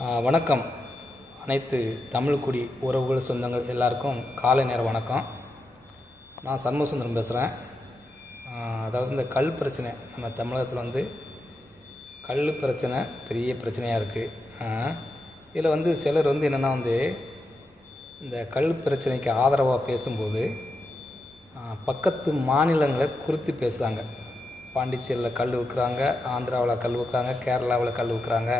வணக்கம். அனைத்து தமிழ்குடி உறவுகள் சொந்தங்கள் எல்லாருக்கும் காலை நேர வணக்கம். நான் சண்முகசுந்தரம் பேசுகிறேன் அதாவது இந்த கல் பிரச்சனை நம்ம தமிழகத்தில் வந்து கல் பிரச்சனை பெரிய பிரச்சனையாக இருக்குது இதில் வந்து சிலர் வந்து என்னென்னா வந்து இந்த கல் பிரச்சனைக்கு ஆதரவாக பேசும்போது பக்கத்து மாநிலங்களை குறித்து பேசுகிறாங்க பாண்டிச்சேரியில் கல் விற்கிறாங்க ஆந்திராவில் கல் விற்கிறாங்க கேரளாவில் கல் விற்கிறாங்க.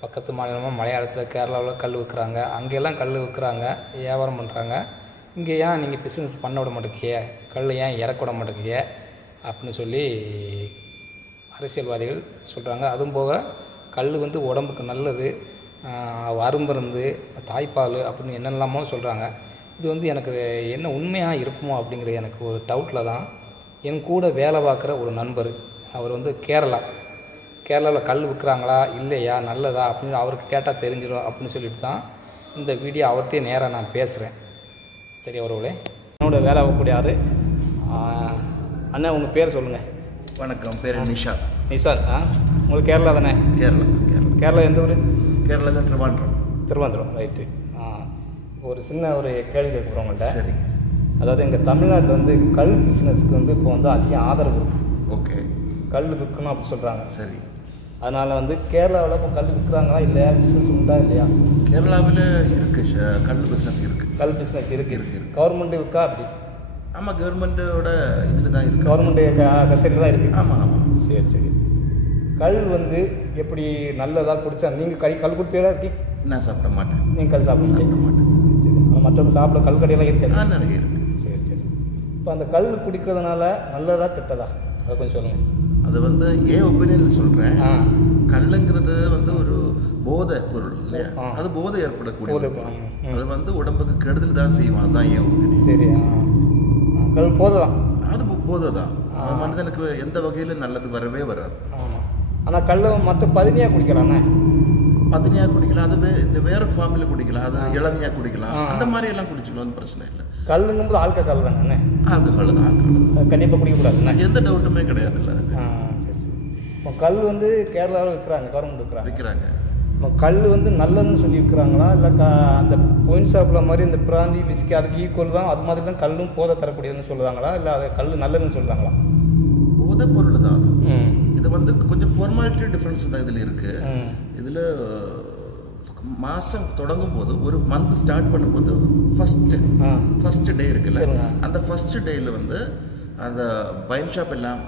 பக்கத்து மாநிலமாக மலையாளத்தில் கேரளாவில் கல் விற்கிறாங்க அங்கெல்லாம் கல் விற்கிறாங்க வியாபாரம் பண்ணுறாங்க இங்கே ஏன் நீங்கள் பிஸ்னஸ் பண்ண விட மாட்டேங்கிய கல் ஏன் இறக்க விட மாட்டேங்கிய அப்படின்னு சொல்லி அரசியல்வாதிகள் சொல்கிறாங்க அதுவும் போக கல் வந்து உடம்புக்கு நல்லது அரும்பருந்து தாய்ப்பால் அப்படின்னு என்னெல்லாமோ சொல்கிறாங்க இது வந்து எனக்கு என்ன உண்மையாக இருக்குமோ அப்படிங்கிறது எனக்கு ஒரு டவுட்டில் தான் என் கூட வேலை பார்க்குற ஒரு நண்பர் அவர் வந்து கேரளா. கேரளாவில் கல் விற்கிறாங்களா இல்லையா நல்லதா அப்படின்னு அவருக்கு கேட்டால் தெரிஞ்சிடும் அப்படின்னு சொல்லிட்டு தான் இந்த வீடியோ அவர்கிட்டயே நேராக நான் பேசுகிறேன். சரி அவர்களே என்னோட வேலை ஆகக்கூடிய ஆள் அண்ணா உங்கள் பேர் சொல்லுங்கள் வணக்கம் பேர் நிஷாத். நிசாத் ஆ உங்களுக்கு கேரளா தானே? கேரளா கேரளா. கேரளா எந்த ஊர்? கேரளாவில் ட்ரிவாண்ட்ரம் திருவாந்திரம் ரைட்டு ஆ ஒரு சின்ன ஒரு கேள்வி கேட்க போகிறோம் உங்கள்கிட்ட சரி. அதாவது எங்கள் தமிழ்நாட்டில் வந்து கல் பிஸ்னஸ்க்கு வந்து இப்போ வந்து அதிக ஆதரவு இருக்குது ஓகே. கல் விற்கணும் அப்படி சொல்கிறாங்க சரி. அதனால் வந்து கேரளாவில் இப்போ கல் விற்கிறாங்களா இல்லையா? பிஸ்னஸ் உண்டா இல்லையா? கேரளாவில் இருக்கு ஷ- கல் பிஸ்னஸ் இருக்கு. கல் பிஸ்னஸ் இருக்கு. இருக்கு, இருக்கு. கவர்மெண்ட் விற்கா அப்படி? ஆமாம் கவர்மெண்ட்டோட இதில் தான் இருக்கு. கவர்மெண்ட் கஸ்டடியில் தான் இருக்குது ஆமாம் ஆமாம் சரி சரி. கல் வந்து எப்படி நல்லதா குடிச்சா நீங்கள் கை கல் குடிப்பீங்களா எப்படி? நான் சாப்பிட மாட்டேன். நீங்கள் கல் சாப்பிடுங்க சாப்பிட மாட்டேன். சரி சரி. மற்றவங்க சாப்பிட கல் கடையெல்லாம் இருக்குது. நிறைய இருக்கு. சரி சரி. இப்போ அந்த கல் குடிக்கிறதுனால நல்லதா கெட்டதா? அதை கொஞ்சம் சொல்லுங்கள் அது வந்து ஏன் ஒப்பீனியன் சொல்கிறேன் கல்லுங்கிறது வந்து ஒரு போதை பொருள் இல்லையா. அது போதை ஏற்படக்கூடிய போதை. அது வந்து உடம்புக்கு கெடுதல் தான் செய்யும். அதுதான் ஏன் ஒப்பீனியன். சரி ஆ. ஆ, கல் போதும் அது போதை தான் மனிதனுக்கு எந்த வகையில் நல்லது வரவே வராது. ஆனால் கல் மற்ற பதினியாக குடிக்கலாண்ணே பத்தினியா குடிக்கலாம். அது இந்த வேற ஃபார்மில் குடிக்கலாம். அது இளநியா குடிக்கலாம். அந்த மாதிரி எல்லாம் குடிச்சுக்கலாம் பிரச்சனை இல்லை. கல்லுங்கும்போது ஆல்க கல் தானே? ஆல்கஹால் தான் ஆல்கஹால் கண்டிப்பாக குடிக்கக்கூடாதுண்ணே எந்த டவுட்டுமே கிடையாதுல்ல. இப்போ கல் வந்து கேரளாவில் விற்கிறாங்க கவர்மெண்ட் விற்கிறாங்க விற்கிறாங்க இப்போ கல் வந்து நல்லதுன்னு சொல்லி விற்கிறாங்களா இல்லை க அந்த ஒயின் ஷாப்பில் மாதிரி இந்த பிராந்தி விஸ்கி அதுக்கு ஈக்குவல் தான் அது மாதிரி தான் கல்லும் போதை தரக்கூடியதுன்னு சொல்லுவாங்களா இல்லை அது கல் நல்லதுன்னு சொல்கிறாங்களா போதை பொருள் தான் இது வந்து கொஞ்சம் ஃபார்மாலிட்டி டிஃப்ரென்ஸ் தான் இதில் இருக்கு. ம். இதில் மாதம் தொடங்கும் போது ஒரு மந்த் ஸ்டார்ட் பண்ணும்போது ஃபஸ்ட்டு ஆ. ஃபர்ஸ்ட் டே இருக்குல்ல. அந்த ஃபர்ஸ்ட் டேயில் வந்து அந்த வைன் ஷாப் எல்லாம்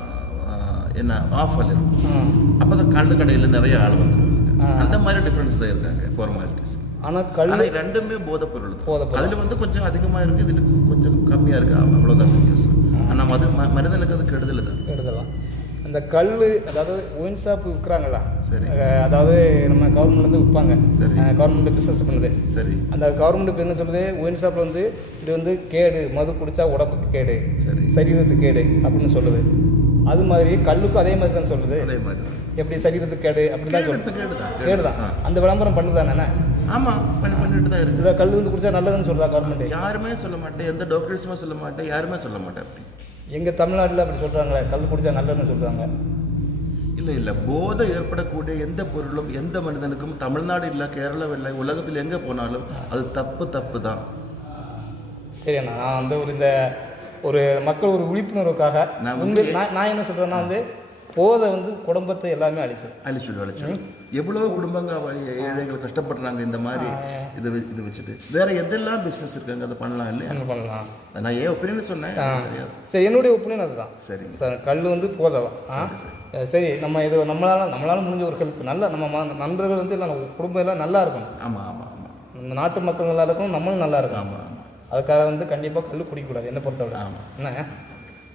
என்ன ஆஃபர் இருக்கும் அப்போ தான் கல்லு கடையில் நிறைய ஆள் வந்துருவாங்க. அந்த மாதிரி டிஃப்ரென்ஸ் தான் இருக்காங்க ஃபார்மாலிட்டிஸ் ஆனால் கல் ரெண்டுமே போதை பொருள் தான். போதைப் பொருள். அதில் வந்து கொஞ்சம் அதிகமாக இருக்குது இதில் கொஞ்சம் கம்மியாக இருக்குது அவ்வளோதான் வித்தியாசம். ஆனால் மது மனிதனுக்கு அது கெடுதல் தான். எடுத்துடலாம் அந்த கல் அதாவது ஒயின் ஷாப் விற்கிறாங்களா சரி. அதாவது நம்ம கவர்மெண்ட்லேருந்து விற்பாங்க சரி. கவர்மெண்ட் பிஸ்னஸ் பண்ணுது. சரி. அந்த கவர்மெண்ட் என்ன சொல்லுது? ஒயின் ஷாப்பில் வந்து இது வந்து கேடு மது குடிச்சா உடம்புக்கு கேடு சரி. சரீரத்துக்கு கேடு அப்படின்னு சொல்லுது. அது மாதிரி கல்லுக்கும் அதே மாதிரி தான் சொல்லுது. அதே மாதிரி எப்படி சரீரத்துக்கு கேடு அப்படின்னு தான் சொல்லுது. கேடு தான் அந்த விளம்பரம் பண்ணுதானே ஆமாம் பண்ணி பண்ணிட்டு தான் இருக்குது இதை கல் வந்து குடிச்சா நல்லதுன்னு சொல்லுதா கவர்மெண்ட் யாருமே சொல்ல மாட்டேன். எந்த டாக்டர்ஸுமே சொல்ல மாட்டேன். யாருமே சொல்ல மாட்டேன் அப்படி. எங்கள் தமிழ்நாட்டில் அப்படி சொல்கிறாங்களே கல் குடிச்சா நல்லதுன்னு சொல்கிறாங்க இல்லை இல்லை. போதை ஏற்படக்கூடிய எந்த பொருளும் எந்த மனிதனுக்கும் தமிழ்நாடு இல்லை கேரளா இல்லை உலகத்தில் எங்கே போனாலும் அது தப்பு தப்பு தான் சரி நான் வந்து ஒரு இந்த ஒரு மக்கள் ஒரு விழிப்புணர்வுக்காக நான் உங்க நான் என்ன சொல்கிறேன்னா வந்து போதை வந்து குடும்பத்தை எல்லாமே அழிச்சிடும் அழிச்சுடு அழிச்சுடு எவ்வளோ குடும்பங்க ஏழைகள் கஷ்டப்படுறாங்க இந்த மாதிரி இது இது வச்சுட்டு. வேற எதெல்லாம் பிஸ்னஸ் இருக்காங்க? அதை பண்ணலாம் இல்லையா? என்ன பண்ணலாம். நான் ஏன் ஒப்பீனியன் சொன்னேன். சரி என்னுடைய ஒப்பீனியன் அதுதான். சரிங்க. சார் கல் வந்து போதை தான் ஆ? சரி நம்ம இது நம்மளால நம்மளால முடிஞ்ச ஒரு ஹெல்ப் நல்ல நம்ம நண்பர்கள் வந்து எல்லாம் குடும்பம் எல்லாம் நல்லா இருக்கணும். ஆமாம் ஆமாம் ஆமாம் நாட்டு மக்கள் நல்லா இருக்கணும் நம்மளும் நல்லா இருக்கணும். ஆமாம் ஆமாம் அதுக்காக வந்து கண்டிப்பாக கல் குடிக்கக்கூடாது என்னை பொறுத்தவரை. ஆமாம் என்ன?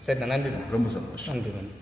சரி நன்றி ரொம்ப சந்தோஷம். நன்றி நன்றி.